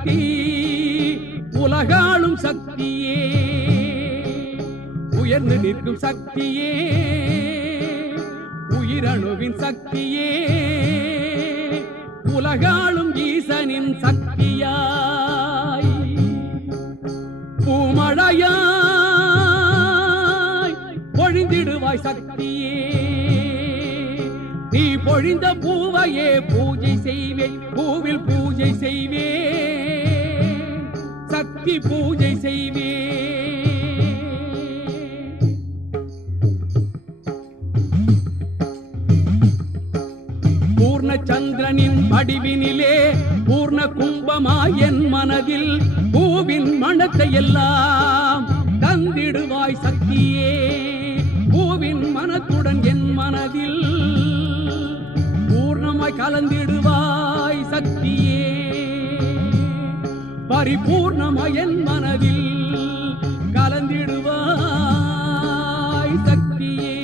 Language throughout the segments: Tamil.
சக்தி உலகாளும் சக்தியே உயர்ந்து நிற்கும் சக்தியே உயிரணுவின் சக்தியே உலகாளும் ஈசனின் சக்தியாய் பூமழையாய் பொழிந்திடுவாய் சக்தியே நீ பொழிந்த பூவையே பூஜை செய்வே பூவில் பூஜை செய்வே சக்தி பூஜை செய்வே பூர்ண சந்திரனின் வடிவினிலே பூர்ண கும்பமாய் என் மனதில் பூவின் மனத்தை எல்லாம் தந்திடுவாய் சக்தியே பூவின் மனத்துடன் என் மனதில் பூர்ணமாய் கலந்திடுவாய் சக்தியே பரிபூர்ணமாய் என் மனதில் கலந்திடுவாய் சக்தியே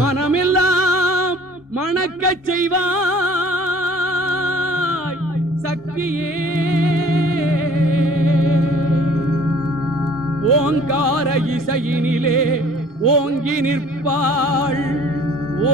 மனமெல்லாம் மணக்கச் செய்வாய் சக்தியே ஓங்கார இசையினிலே ஓங்கி நிற்பாள் ஓ